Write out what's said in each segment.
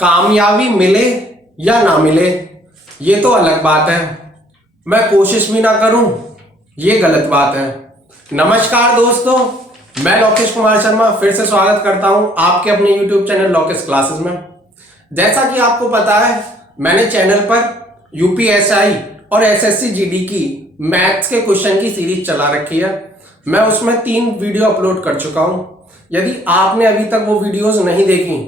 कामयाबी मिले या ना मिले ये तो अलग बात है, मैं कोशिश भी ना करूं ये गलत बात है। नमस्कार दोस्तों, मैं लोकेश कुमार शर्मा फिर से स्वागत करता हूं आपके अपने YouTube चैनल लोकेश क्लासेस में। जैसा कि आपको पता है, मैंने चैनल पर यूपीएसआई और एसएससी जीडी की मैथ्स के क्वेश्चन की सीरीज चला रखी है। मैं उसमें 3 वीडियो अपलोड कर चुका हूं। यदि आपने अभी तक वो वीडियोस नहीं देखी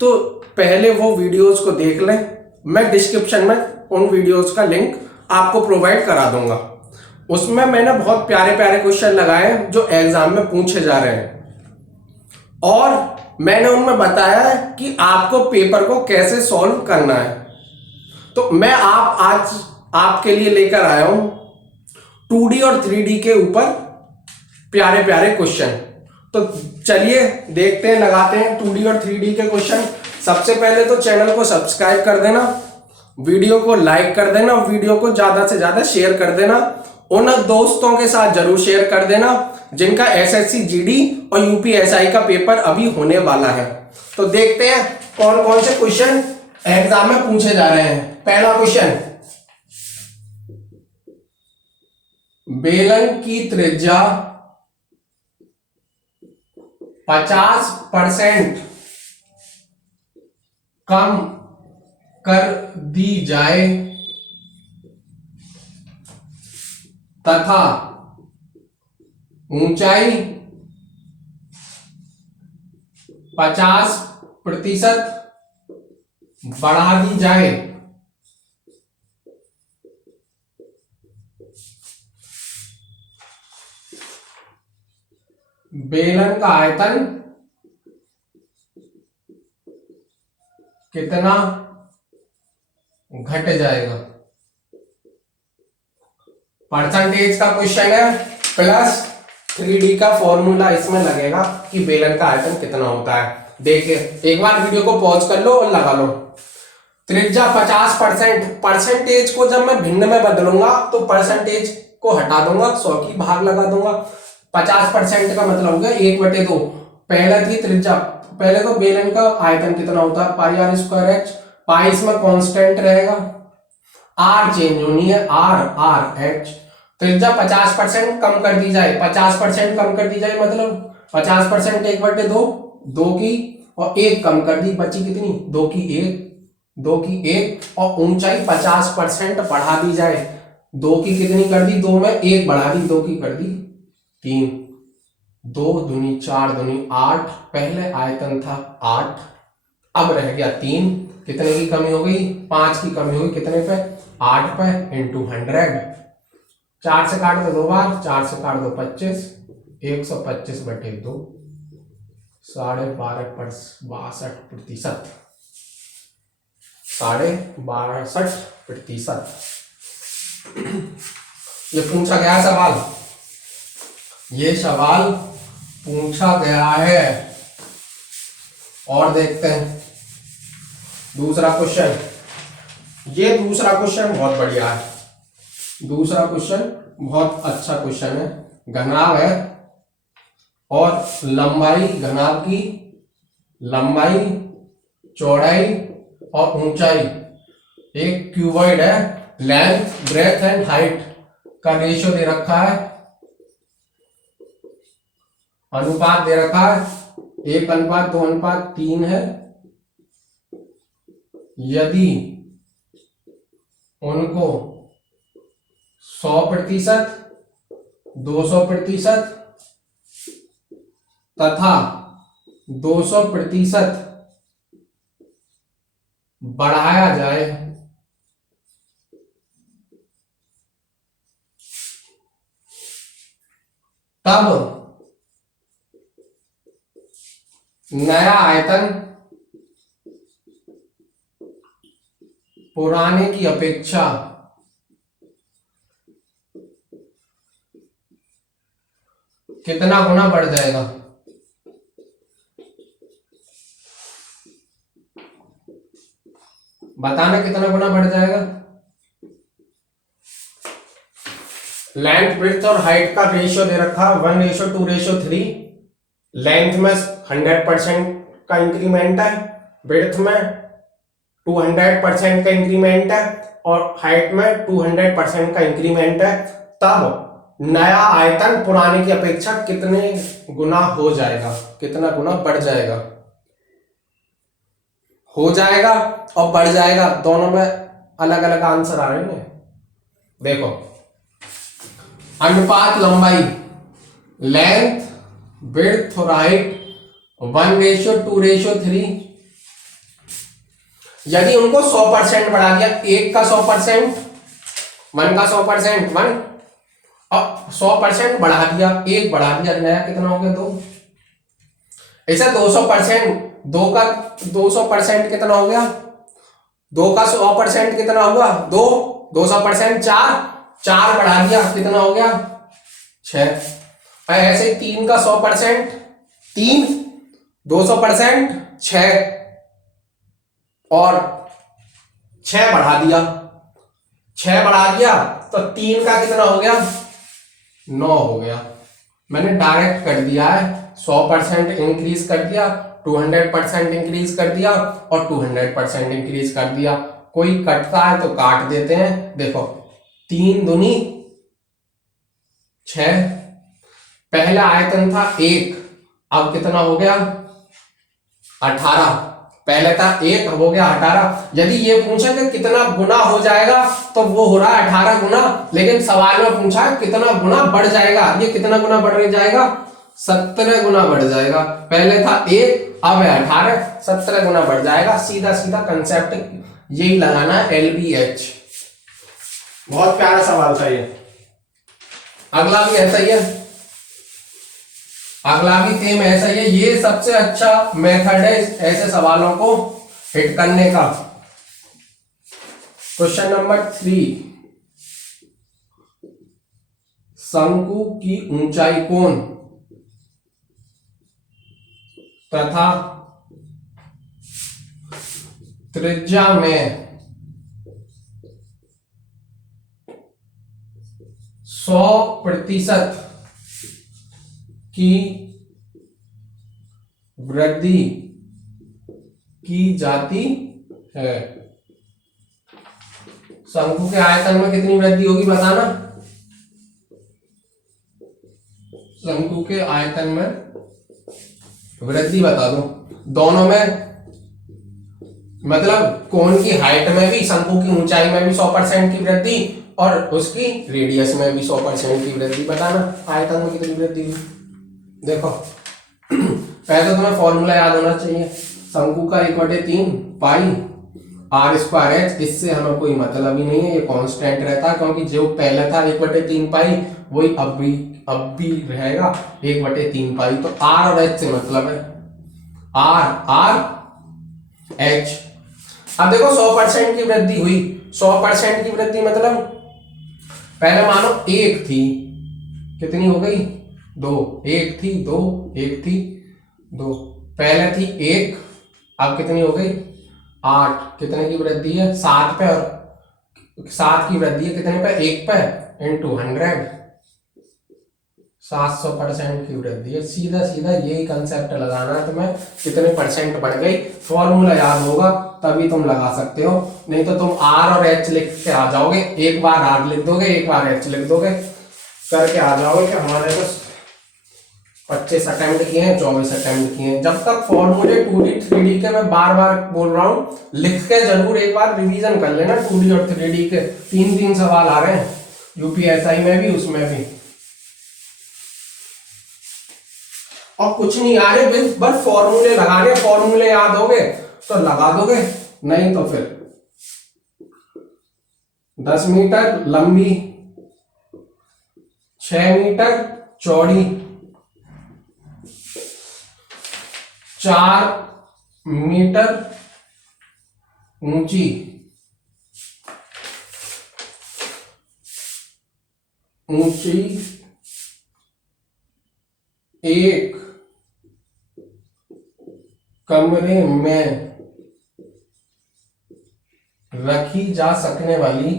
तो पहले वो वीडियोस को देख लें। मैं डिस्क्रिप्शन में उन वीडियोस का लिंक आपको प्रोवाइड करा दूंगा। उसमें मैंने बहुत प्यारे प्यारे क्वेश्चन लगाए हैं जो एग्जाम में पूछे जा रहे हैं और मैंने उनमें बताया है कि आपको पेपर को कैसे सॉल्व करना है। तो मैं आज आपके लिए लेकर आया हूं 2D और 3D के ऊपर प्यारे प्यारे क्वेश्चन। तो चलिए देखते हैं, लगाते हैं 2D और 3D के क्वेश्चन। सबसे पहले तो चैनल को सब्सक्राइब कर देना, वीडियो को लाइक कर देना, वीडियो को ज्यादा से ज्यादा शेयर कर देना। उन दोस्तों के साथ जरूर शेयर कर देना जिनका एसएससी जीडी और यूपीएसआई का पेपर अभी होने वाला है। तो देखते हैं कौन कौन से क्वेश्चन एग्जाम में पूछे जा रहे हैं। पहला क्वेश्चन, बेलन की त्रिज्या 50% कम कर दी जाए तथा ऊंचाई 50% बढ़ा दी जाए बेलन का आयतन कितना घट जाएगा। परसेंटेज का क्वेश्चन है, प्लस 3D का फॉर्मूला इसमें लगेगा कि बेलन का आयतन कितना होता है। देखिए, एक बार वीडियो को पॉज कर लो और लगा लो। त्रिज्या 50%, परसेंटेज को जब मैं भिन्न में बदलूंगा तो परसेंटेज को हटा दूंगा, 100 की भाग लगा दूंगा। 50% का मतलब हो गया 1/2। पहले थी त्रिज्या, पहले तो बेलन का आयतन कितना होता है, पाई आर स्क्वायर एच। पाई इसमें कांस्टेंट रहेगा, आर चेंज होनी है, आर एच। त्रिज्या 50% कम कर दी जाए, 50% कम कर दी जाए मतलब 50% 1/2, 2 की और 1 कम कर दी, बची कितनी, 2 की 1 और ऊंचाई 50% बढ़ा दी जाए। 2 की कितनी कर दी, 2 में 1 बढ़ा दी, 2 की कर दी 3। 2 दूनी 4 दूनी 8। पहले आयतन था 8, अब रह गया 3। कितने की कमी हो गई, 5 की कमी हो गई। कितने पे, 8 पे, इंटू 100। 4 से काट दो 2 बार, 4 से काट दो 25, 125/2, 12.62%, 62.62%। ये पूछा गया सवाल, ये सवाल पूछा गया है। और देखते हैं दूसरा क्वेश्चन। ये दूसरा क्वेश्चन बहुत बढ़िया है, दूसरा क्वेश्चन बहुत अच्छा क्वेश्चन है। घनाभ है और लंबाई, घनाभ की लंबाई, चौड़ाई और ऊंचाई एक क्यूबॉइड है। लेंथ, ब्रेथ एंड हाइट का रेशियो दे रखा है, अनुपात दे रखा है 1:2:3 है। यदि उनको 100%, 200% तथा 200% बढ़ाया जाए तब नया आयतन पुराने की अपेक्षा कितना गुना बढ़ जाएगा। बताना कितना गुना बढ़ जाएगा। लेंथ, ब्रेथ और हाइट का रेशियो दे रखा 1:2:3। लेंथ में 100% का इंक्रीमेंट है, ब्रेथ में 200% का इंक्रीमेंट है और हाइट में 200% का इंक्रीमेंट है, तब नया आयतन पुराने की अपेक्षा कितने गुना हो जाएगा, कितना गुना बढ़ जाएगा, हो जाएगा और बढ़ जाएगा, दोनों में अलग अलग आंसर आ रहे हैं। देखो, अनुपात लंबाई, लेंथ, विड्थ और हाइट 1:2:3, यदि उनको 100% बढ़ा दिया, एक का 100%, वन का 100%, वन, और 100% बढ़ा दिया, एक बढ़ा दिया, नया कितना हो गया, 2। ऐसा 200%, दो का 200% कितना हो गया, 2 का 100% कितना हुआ, 2, 200% 4, 4 बढ़ा दिया, कितना हो गया, 6। और ऐसे 3 का 100%, 3, 200% 6, और 6 बढ़ा दिया, 6 बढ़ा दिया तो 3 का कितना हो गया, 9 हो गया। मैंने डायरेक्ट कर दिया है, 100% इंक्रीज कर दिया, 200% इंक्रीज कर दिया और 200% इंक्रीज कर दिया। कोई कटता है तो काट देते हैं। देखो, 3 दूनी 6, पहला आयतन था 1, अब कितना हो गया, 18। पहले था 1, अब हो गया 18। यदि ये पूछा कि कितना गुना हो जाएगा तो वो हो रहा है 18 गुना, लेकिन सवाल में पूछा है कितना गुना बढ़ जाएगा, ये कितना गुना बढ़ जाएगा, 17 गुना बढ़ जाएगा। पहले था 1, अब है 18, 17 गुना बढ़ जाएगा। सीधा सीधा कंसेप्ट यही लगाना है, LBH। बहुत प्यारा सवाल था ये। अगला भी ऐसा ही है, अगला भी सेम ऐसा ही है। ये सबसे अच्छा मेथड है ऐसे सवालों को हिट करने का। क्वेश्चन नंबर 3, शंकु की ऊंचाई कोण तथा त्रिज्या में 100% की वृद्धि की जाती है। शंकु के आयतन में कितनी वृद्धि होगी बताना। शंकु के आयतन में वृद्धि बता दो। दोनों में मतलब कोण की हाइट में भी, शंकु की ऊंचाई में भी 100% की वृद्धि और उसकी रेडियस में भी 100% की वृद्धि बताना। आयतन में कितनी वृद्धि हुई देखो। पहले तो तुम्हें फॉर्मूला याद होना चाहिए, शंकु का 1/3 पाई r²h। इससे हमें कोई मतलब ही नहीं है, ये कांस्टेंट रहता है, क्योंकि जो पहले था 1/3 पाई वही अब भी रहेगा 1/3 पाई। तो r और h से मतलब है, r h। अब देखो 100% की वृद्धि हुई, 100% की वृद्धि मतलब पहले मानो 1 थी, कितनी हो गई 2, 1 थी 2, 1 थी 2, पहले थी 1, अब कितनी हो गई 8। कितने की वृद्धि है 7 पे, और 7 की वृद्धि है कितने पे 1 पे, इंटू 100, 700% की वृद्धि है। सीधा सीधा यही कंसेप्ट लगाना है तुम्हें, कितने परसेंट बढ़ गई। फॉर्मूला याद होगा तभी तुम लगा सकते हो, नहीं तो तुम r और h लिख के आ जाओगे, एक बार r लिख दोगे एक बार h लिख दोगे, करके आ जाओगे कि हमारे तो 25 अटेम्प्ट किए हैं, 24 अटेम्प्ट किए हैं। जब तक फॉर्मूले 2D 3D के मैं बार बार बोल रहा हूँ, लिख के जरूर एक बार रिवीजन कर लेना। 2D और 3D के 3 सवाल आ रहे हैं यूपीएसआई में भी, उसमें भी। और कुछ नहीं आ रहे, बस फॉर्मूले लगाने, फॉर्मूले याद होंगे तो लगा दोगे, नहीं तो फिर 10 मीटर लंबी, 6 मीटर चौड़ी, 4 मीटर ऊंची, एक कमरे में रखी जा सकने वाली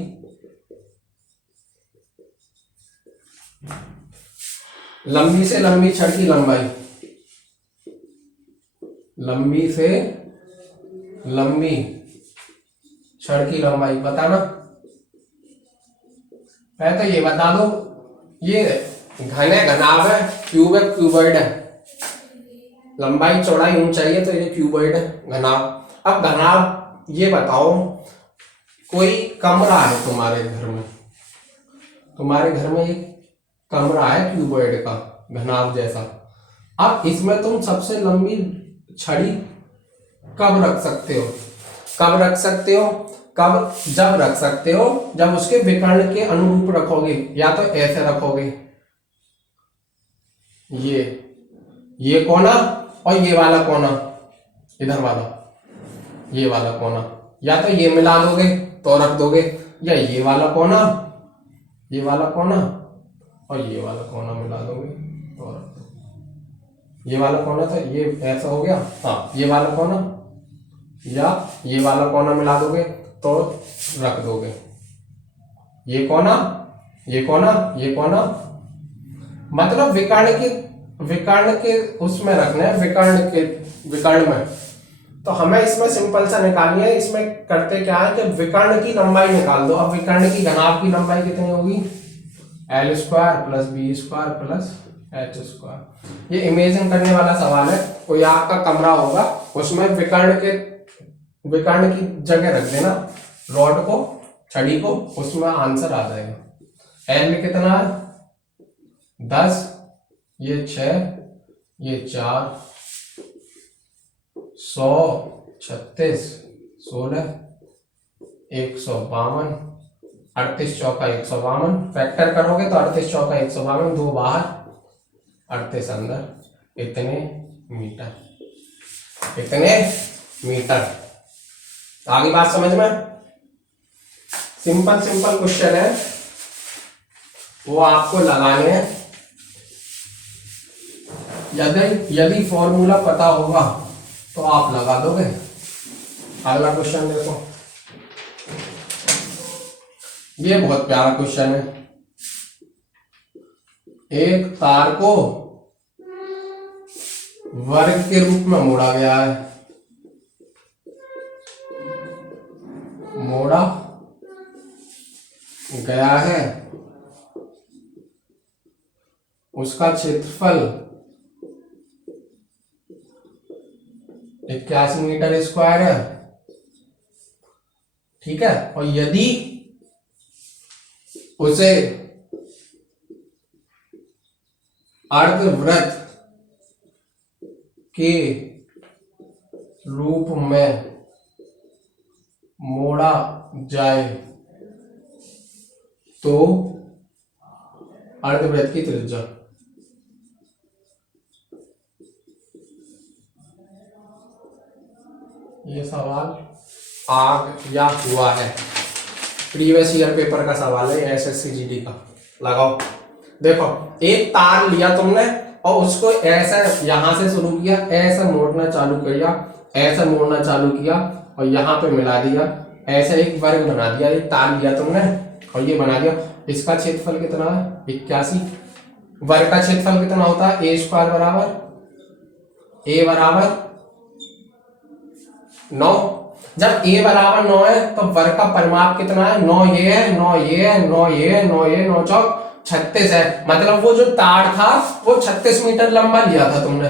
लंबी से लंबी छड़ की लंबाई, लंबी से लंबी छड़ की लंबाई बताना। पहले तो ये बता दो, ये घन है, घनाभ है, क्यूब है, क्यूबॉइड है। लंबाई चौड़ाई ऊंचाई है तो ये क्यूबॉइड है, घनाभ। अब घनाभ ये बताओ, कोई कमरा है तुम्हारे घर में, तुम्हारे घर में एक कमरा है क्यूबॉइड का, घनाभ जैसा। अब इसमें तुम सबसे लंबी छड़ी कब रख सकते हो? कब रख सकते हो? कब? जब रख सकते हो जब उसके विकर्ण के अनुरूप रखोगे, या तो ऐसे रखोगे, ये कोना और ये वाला कोना, इधर वाला, ये वाला कोना, या तो ये मिला दोगे तो रख दोगे, या ये वाला कोना, ये वाला कोना और ये वाला कोना मिला दोगे तो रख दोगे। ये वाला कोना था, ये ऐसा हो गया, हाँ, ये वाला कोना या ये वाला कोना मिला दोगे तो रख दोगे। ये कोना, ये कोना, ये कोना, मतलब विकर्ण के उसमें रखना है, विकर्ण में। तो हमें इसमें सिंपल सा निकालनी है। इसमें करते क्या है कि विकर्ण की लंबाई निकाल दो। अब विकर्ण की घनाभ की लंबाई कितनी होगी? L square plus B square plus H square. ये इमेजिन करने वाला सवाल है। कोई आपका कमरा होगा, उसमें विकर्ण की जगह रख देना रॉड को, छड़ी को, उसमें आंसर आ जाएगा। L कितना है? 10, ये 6, ये 4, 100, 36, 16, 152, 38 चौका 152। फैक्टर करोगे तो 38 चौका 152, 2 बाहर 38 अंदर, इतने मीटर, इतने मीटर। आगे बात समझ में? सिंपल क्वेश्चन है, वो आपको लगाने हैं। यदि फॉर्मूला पता होगा तो आप लगा दोगे। अगला क्वेश्चन देखो, ये बहुत प्यारा क्वेश्चन है। एक तार को वर्ग के रूप में मोड़ा गया है, मोड़ा गया है, उसका क्षेत्रफल 81 मीटर स्क्वायर है, ठीक है। और यदि उसे अर्धवृत्त के रूप में मोड़ा जाए तो अर्धवृत्त की त्रिज्या, ये सवाल आ या हुआ है, प्रीवियस ईयर पेपर का सवाल है, एसएससी जीडी का। लगाओ, देखो, एक तार लिया तुमने और उसको ऐसा यहां से शुरू किया, ऐसा मोड़ना चालू किया, ऐसा मोड़ना चालू किया और यहाँ पे मिला दिया, ऐसा एक वर्ग बना दिया। एक तार लिया तुमने और ये बना दिया। इसका क्षेत्रफल कितना है? 81। वर्ग का क्षेत्रफल कितना होता है? ए स्क्वायर बराबर ए बराबर 9। जब a बराबर 9 है तो वर्ग का परिमाप कितना है? 9 ये है, 9 ये है, 9 ये है, 9 ये, 9 चौक 36 है। मतलब वो जो तार था वो 36 मीटर लंबा लिया था तुमने।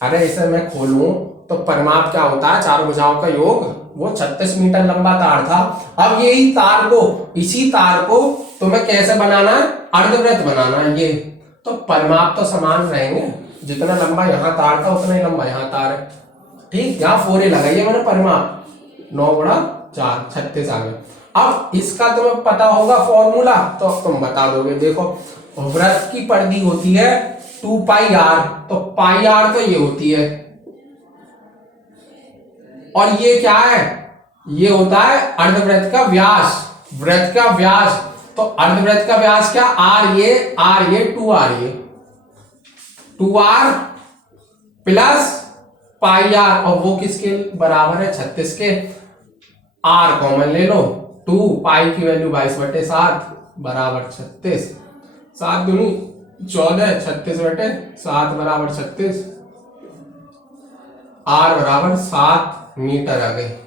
अरे इसे मैं खोलूं तो परिमाप क्या होता है? चारों भुजाओं का योग, वो 36 मीटर लंबा तार था। अब यही तार को, इसी तार को तुम्हें कैसे बनाना है? अर्धवृत्त बनाना है। ये तो परिमाप तो समान रहेंगे, जितना लंबा यहाँ तार था उतना ही लंबा यहाँ तार है, ठीक। यहाँ 4 लगाइए मैंने, परिमाप 9 गुणा 4, 36 आ गए। अब इसका तुम्हें पता होगा फॉर्मूला, तो तुम बता दोगे। देखो, वृत्त की परिधि होती है 2 पाई r, तो पाई r तो ये होती है, और ये क्या है? ये होता है अर्धवृत्त का व्यास, वृत्त का व्यास। तो अर्धवृत्त का व्यास क्या? r ये 2r ये 2r प्लस पाई r, और वो किसके बराबर है? 36 के। r कॉमन ले लो, 2 पाई की वैल्यू 22/7 बराबर 36, 7 दूनी 14, 36/7 बराबर 36, r बराबर 7 मीटर आ गए।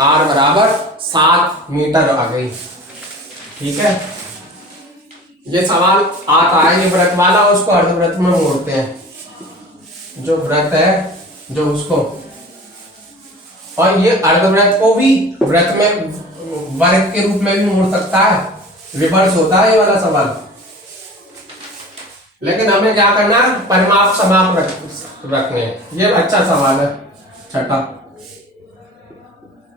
आर बराबर 7 मीटर आ गई। ठीक है, ये सवाल आता है, ये व्रत वाला उसको अर्धव्रत में मोड़ते हैं, जो व्रत है जो उसको, और ये अर्धव्रत को भी व्रत में वर्ग के रूप में भी मोड़ सकता है, रिवर्स होता है ये वाला सवाल। लेकिन हमें क्या करना है, परिमाप समाप रखने। ये अच्छा सवाल है। छठा,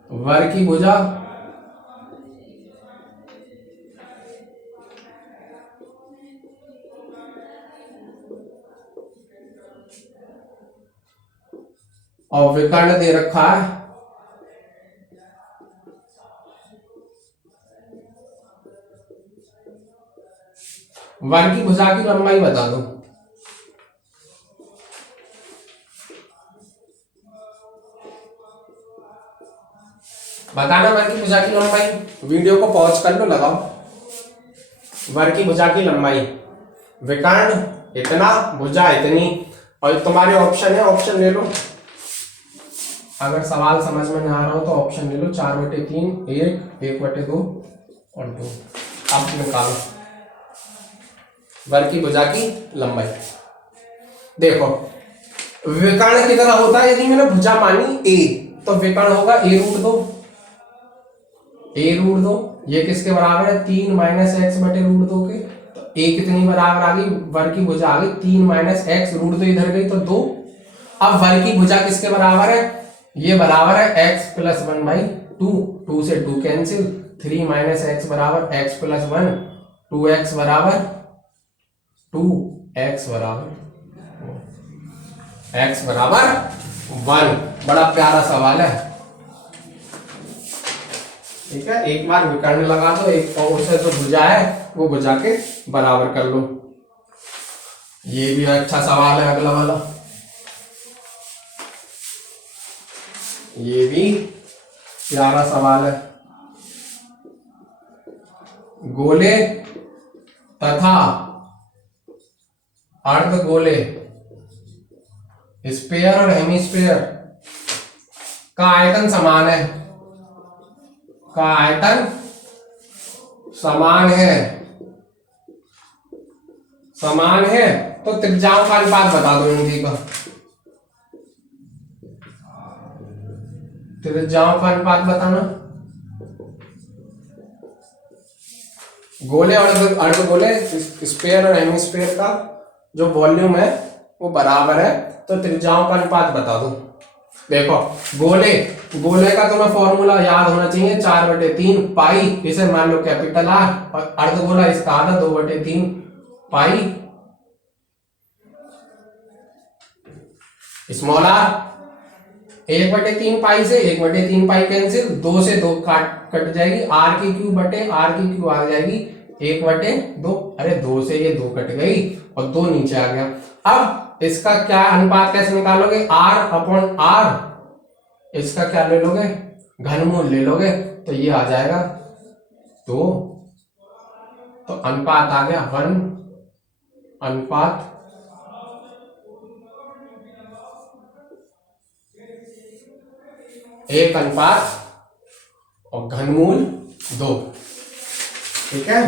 वर्ग की भुजा और विकर्ण दे रखा है, वर्ग की भुजा की लंबाई बता दो। बताना वर्ग की भुजा की लंबाई, वीडियो को पॉज कर लो, लगाओ। वर्ग की भुजा की लंबाई, विकर्ण इतना, भुजा इतनी, और तुम्हारे ऑप्शन है, ऑप्शन ले लो। अगर सवाल समझ में ना आ रहा हो तो ऑप्शन ले लो, 4/3, 1, 1/2 और 2। अब निकालो वर्ग की भुजा की लंबाई। देखो विकर्ण कितना होता है, यदि मैंने भुजा मानी ए तो विकर्ण होगा a√2, a√2। ये किसके बराबर है, 3 - x/√2 के। तो a कितनी बराबर आ गई, वर्ग की भुजा आ गई 3 - x√2, इधर गई तो 2। अब वर्ग की भुजा किसके बराबर है, ये बराबर है x + 1/2, 2 से 2 कैंसिल, 3 - x बराबर x + 1, 2x बराबर 1। बड़ा प्यारा सवाल है। ठीक है, एक बार विकर्ण लगा दो, एक और से जो भुजा है वो भुजा के बराबर कर लो। ये भी अच्छा सवाल है अगला वाला, ये भी प्यारा सवाल है। गोले तथा अर्धगोले, स्फीयर और हेमिस्फीयर का आयतन समान है, का आयतन समान है, समान है, तो त्रिज्याओं का अनुपात बता दो इनकी का। त्रिज्याओं का अनुपात बताना। गोले और अर्धगोले, स्फीयर और हेमिस्फीयर का जो वॉल्यूम है वो बराबर है, तो त्रिज्याओं का अनुपात बता दो। देखो गोले का तुम्हें फॉर्मूला याद होना चाहिए, 4/3 पाई, इसे मान लो कैपिटल आर, और अर्धगोला इसका आधा 2/3 पाई स्मॉल आर। 1/3 पाई से 1/3 पाई कैंसिल, 2 से 2 कट जाएगी, आर की क्यू बटे आर की क्यू आ जाएगी 1/2। अरे 2 से ये 2 कट गई और 2 नीचे आ गया। अब इसका क्या अनुपात कैसे निकालोगे, r/r, इसका क्या ले लोगे, घनमूल ले लोगे, तो ये आ जाएगा 2। तो अनुपात आ गया 1/1 और घनमूल 2। ठीक है,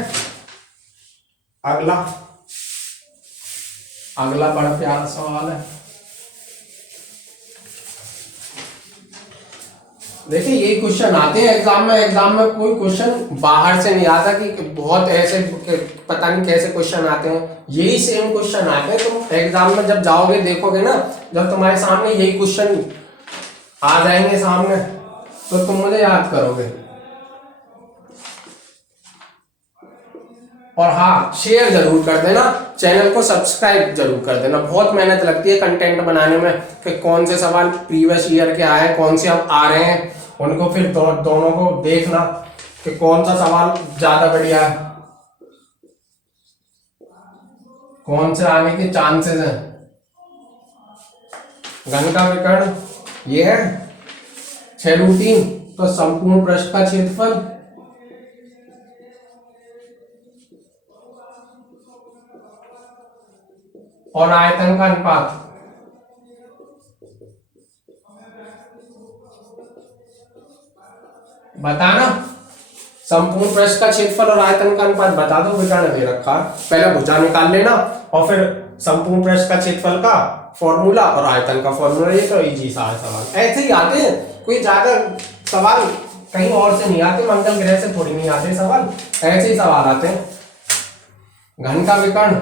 अगला बड़ा प्यारा सवाल है। देखिए ये क्वेश्चन आते हैं एग्जाम में कोई क्वेश्चन बाहर से नहीं आता कि बहुत ऐसे पता नहीं कैसे क्वेश्चन आते हैं, यही सेम क्वेश्चन आते हैं। तुम एग्जाम में जब जाओगे देखोगे ना, जब तुम्हारे सामने यही क्वेश्चन आ जाएंगे सामने, तो तुम मुझे याद करोगे। और हाँ, शेयर जरूर कर देना, चैनल को सब्सक्राइब जरूर कर देना। बहुत मेहनत लगती है कंटेंट बनाने में, कि कौन से सवाल प्रीवियस ईयर के आए, कौन से अब आ रहे हैं, उनको फिर दोनों को देखना कि कौन सा सवाल ज्यादा बढ़िया है, कौन से आने के चांसेस हैं। घन का विकर्ण ये है 6√3, तो संपूर्ण पृष्ठ का क्षेत्रफल और आयतन का अनुपात, बताना। संपूर्ण पृष्ठ का क्षेत्रफल और आयतन का अनुपात बता दो, विकर्ण दे रखा है। पहले भुजा निकाल लेना और फिर संपूर्ण पृष्ठ का क्षेत्रफल का फॉर्मूला और आयतन का फॉर्मूला। ये तो इजी सा है सवाल, ऐसे ही आते हैं, कोई ज्यादा सवाल कहीं और से नहीं आते, मंगल ग्रह से थोड़ी नहीं आते सवाल, ऐसे ही सवाल आते हैं। घन का विकर्ण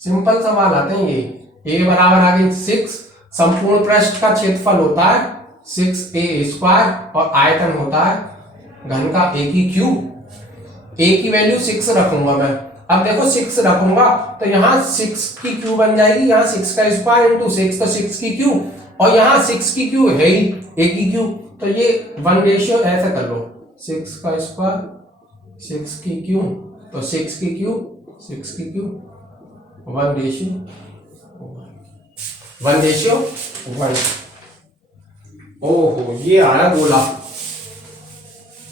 सिंपल सवाल आते हैं ये। a बराबर आ गई 6, संपूर्ण पृष्ठ का क्षेत्रफल होता है 6a² और आयतन होता है घन का a की क्यूब। a की वैल्यू 6 रखूंगा मैं। अब देखो 6 रखूंगा तो यहाँ 6 की क्यूब बन जाएगी, यहाँ 6 का स्क्वायर इंटू 6 तो 6 की क्यूब, और यहाँ 6 की क्यूब है ही a की क्यूब, तो ये 1 रेशियो ऐसे कर लो, 6 का स्क्वायर 6 की क्यूब, तो 6 की क्यूब 6 की क्यूब 1:1। ओहो, ये आया गोला।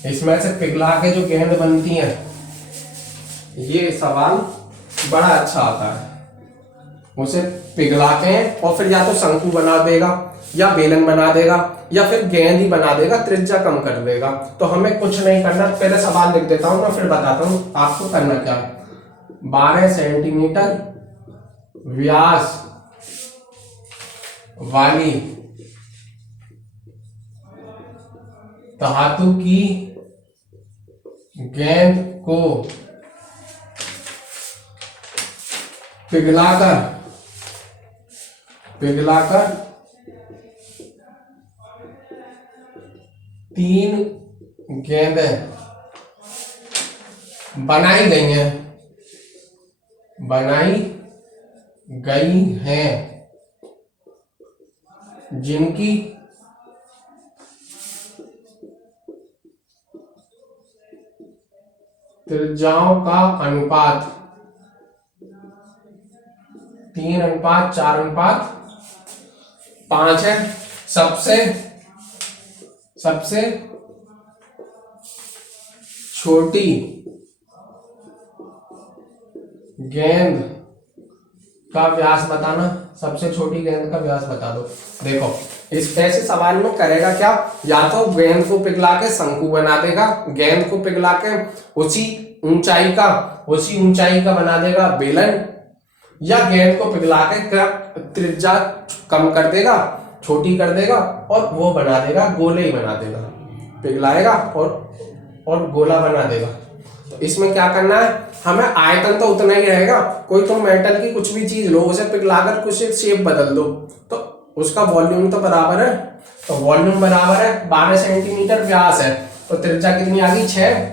इसमें से पिघला के जो गेंद बनती है, ये सवाल बड़ा अच्छा आता है। उसे पिघलाते हैं और फिर या तो शंकु बना देगा या बेलन बना देगा या फिर गेंद ही बना देगा, त्रिज्या कम कर देगा। तो हमें कुछ नहीं करना, पहले सवाल लिख देता हूं मैं, फिर बताता हूं आपको करना क्या है। 12 सेंटीमीटर व्यास वाली धातु की गेंद को पिघलाकर 3 गेंदें बनाई गई हैं जिनकी त्रिज्याओं का अनुपात 3:4:5 है। सबसे छोटी गेंद का व्यास बताना, सबसे छोटी गेंद का व्यास बता दो। देखो इस ऐसे सवाल में करेगा क्या, या तो गेंद को पिघला के शंकु बना देगा, गेंद को पिघला के उसी ऊंचाई का बना देगा बेलन, या गेंद को पिघला के त्रिज्या कम कर देगा, छोटी कर देगा और वो बना देगा, गोले ही बना देगा, पिघलाएगा और गोला बना देगा। तो इसमें क्या करना है हमें, आयतन तो उतना ही रहेगा, कोई तुम मेटल की कुछ भी चीज लो, उसे पिघलाकर कुछ शेप बदल दो तो उसका वॉल्यूम तो बराबर है। तो वॉल्यूम बराबर है 12 सेंटीमीटर व्यास है, तो त्रिज्या कितनी आ गई, 6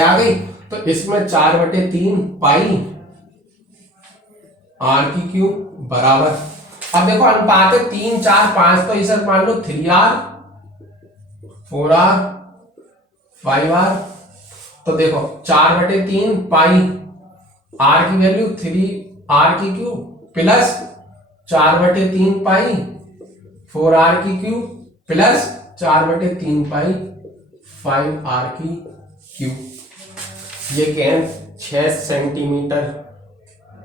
आ गई। तो इसमें 4/3 पाई r की क्यूब बराबर, अब देखो अनुपात है 3, 4, 5, तो इसे मान लो 3r 4r 5r। तो देखो 4/3 पाई r की वैल्यू 3r की क्यूब प्लस 4/3 पाई 4r की क्यूब प्लस 4/3 पाई 5r की क्यूब। ये गेंद 6 सेंटीमीटर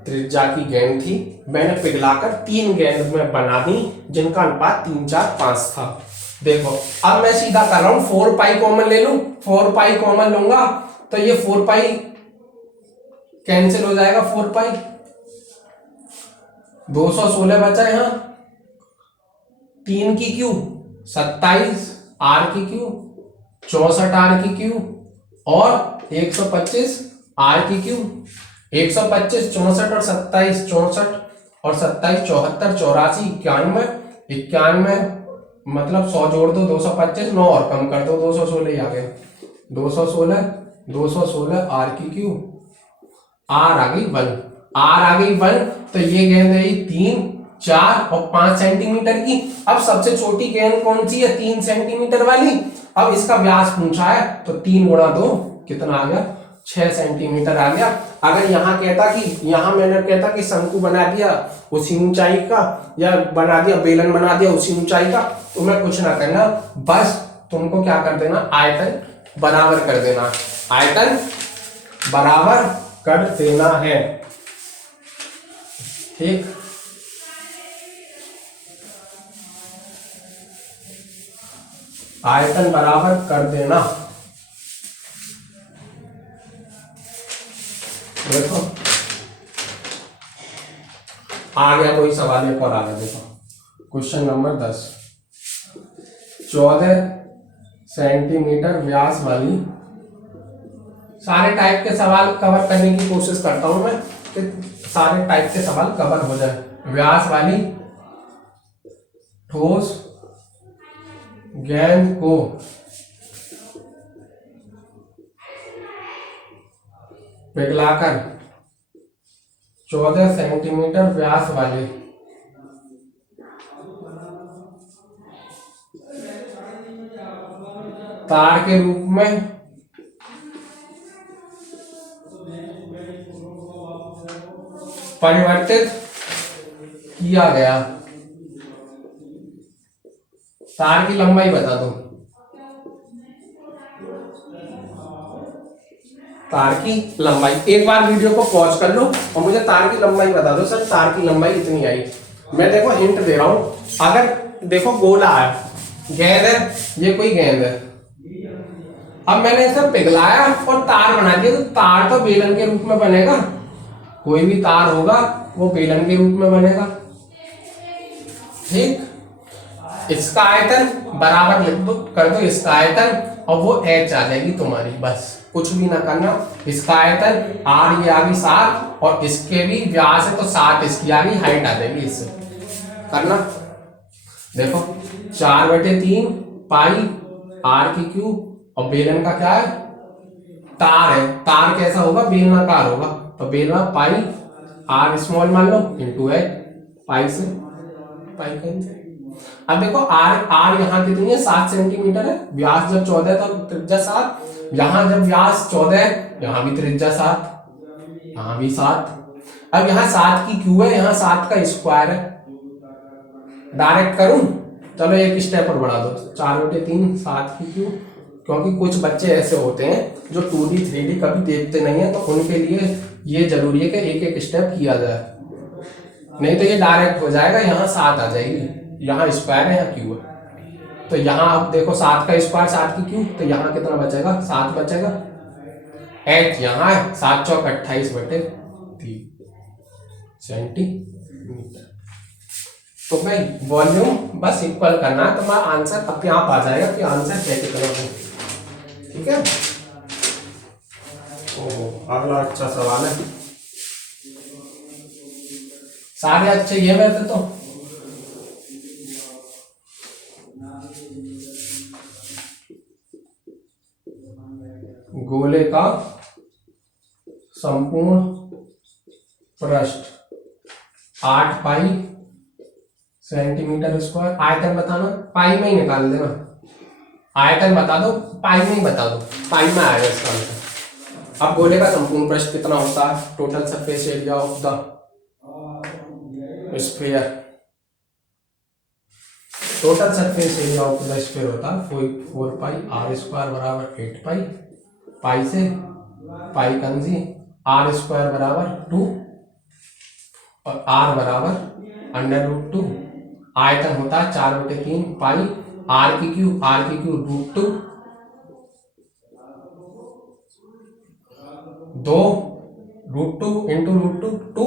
त्रिज्या की गेंद थी, मैंने पिघलाकर 3 गेंद में बना दी जिनका अनुपात 3, 4, 5 था। देखो अब मैं सीधा कर रहा हूं, 4 पाई कॉमन ले लूं, 4 पाई कॉमन लूंगा तो ये 4 पाई कैंसिल हो जाएगा, 4 पाई 216 बचा यहां, 3 की क्यूब 27 r की क्यूब 64 r की क्यूब और 125 r की क्यूब। 125 64 और 27 64 और 27 74 84 91 मतलब 100 जोड़ दो 225, 9 और कम कर दो 216 ही आ गए, 216 r की क्यूब, r आ गई 1, तो ये गेंद है 3, 4 और 5 सेंटीमीटर की। अब सबसे छोटी गेंद कौन सी है, 3 सेंटीमीटर वाली। अब इसका व्यास पूछा है तो 3 गुणा 2 कितना आ गया, 6 सेंटीमीटर आ गया। अगर यहाँ मैंने कहता कि शंकु बना दिया उसी ऊंचाई का, या बना दिया बेलन बना दिया उसी ऊंचाई का, तो मैं कुछ ना करना, बस तुमको क्या कर देना, आयतन बराबर कर देना, आयतन बराबर कर देना है, ठीक। आयतन बराबर कर देना। देखो आ गया कोई सवाल एक और आ गया। देखो क्वेश्चन नंबर 10। 14 सेंटीमीटर व्यास वाली, सारे टाइप के सवाल कवर करने की कोशिश करता हूं मैं कि सारे टाइप के सवाल कवर हो जाए। व्यास वाली ठोस गेंद को पिघलाकर 14 सेंटीमीटर व्यास वाले तार के रूप में परिवर्तित किया गया। तार की लंबाई बता दो। तार की लंबाई, एक बार वीडियो को पॉज कर लो और मुझे तार की लंबाई बता दो। सर तार की लंबाई इतनी आई। मैं देखो हिंट दे रहा हूं। अगर देखो गोला है, गेंद है, ये कोई गेंद है, अब मैंने इसे पिघलाया और तार बना दिया, तो तार तो बेलन के रूप में बनेगा। कोई भी तार होगा वो बेलन के रूप में बनेगा। ठीक, इसका आयतन बराबर लिख दो, कर दो इसका आयतन, और वो एच आ जाएगी तुम्हारी। बस कुछ भी ना करना। इसका आयतन आर, ये आ गई 7, और इसके भी व्यास है तो 7 इसकी आ गई, हाइट आ जाएगी। इससे करना। देखो 4/3 पाई आर की क्यूब, और बेलन का क्या है, तार है। तार कैसा होगा, बेलनाकार होगा, तो बेलना पाई आर स्मॉल मान लो इंटू एच, पाई से पाई करेंगे। अब देखो आर आर यहाँ कितनी है, 7 सेंटीमीटर है। व्यास जब 14 है तो त्रिज्या 7, यहाँ जब व्यास 14 है यहाँ भी त्रिज्या 7, यहाँ भी 7। अब यहाँ 7 की क्यू है, यहाँ 7 का स्क्वायर है। डायरेक्ट करूं, चलो एक स्टेप और बढ़ा दो, 4/3 7 की क्यू। क्योंकि कुछ बच्चे ऐसे होते हैं जो 2D 3D कभी देखते नहीं है, तो उनके लिए ये जरूरी है कि एक एक स्टेप किया जाए, नहीं तो ये डायरेक्ट हो जाएगा। यहाँ 7 आ जाएगी, यहाँ स्क्वायर है, यहाँ क्यू है। तो यहाँ अब देखो 7 का स्क्वायर 7 की क्यू, तो यहाँ कितना बचेगा, 7 बचेगा। एच यहाँ है, 7 चौक 28/3 सेंटीमीटर। तो भाई वॉल्यूम बस इक्वल करना है, तो मैं आंसर अपने आप आ जाएगा कि आंसर क्या कितना है। ठीक है। अगला अच्छा सवाल है, सारे अच्छे ये वैसे तो। गोले का संपूर्ण पृष्ठ 8 पाई सेंटीमीटर स्क्वायर। आयतन बताना, पाई में ही निकाल देना। आयतन बता दो, पाई में ही बता दो, पाई में आएगा इसका आंसर। अब गोले का संपूर्ण पृष्ठ कितना होता है, total surface area of the sphere. Total surface area of the sphere होता है 4 पाई आर स्क्वायर बराबर 8 पाई। पाई से पाई कंजी, आर स्क्वायर बराबर 2 और आर बराबर √2। आयतन होता है 4/3 पाई आर की क्यू √2, 2 √2 इंटू √2 2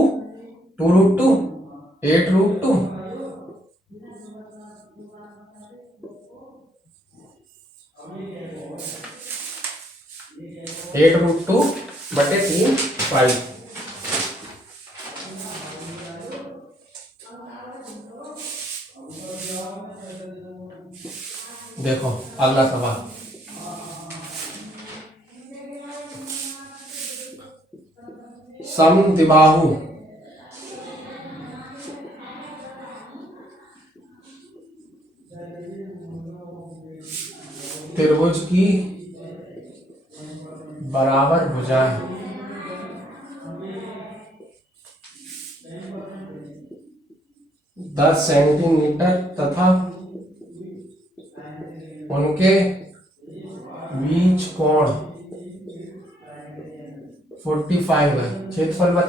2√2 8√2। √2/3 पाई। देखो अगला सवाल, समद्विबाहु त्रिभुज की बराबर भुजाएं 10 सेंटीमीटर तथा उनके बीच कोण 45 है। क्षेत्रफल बता।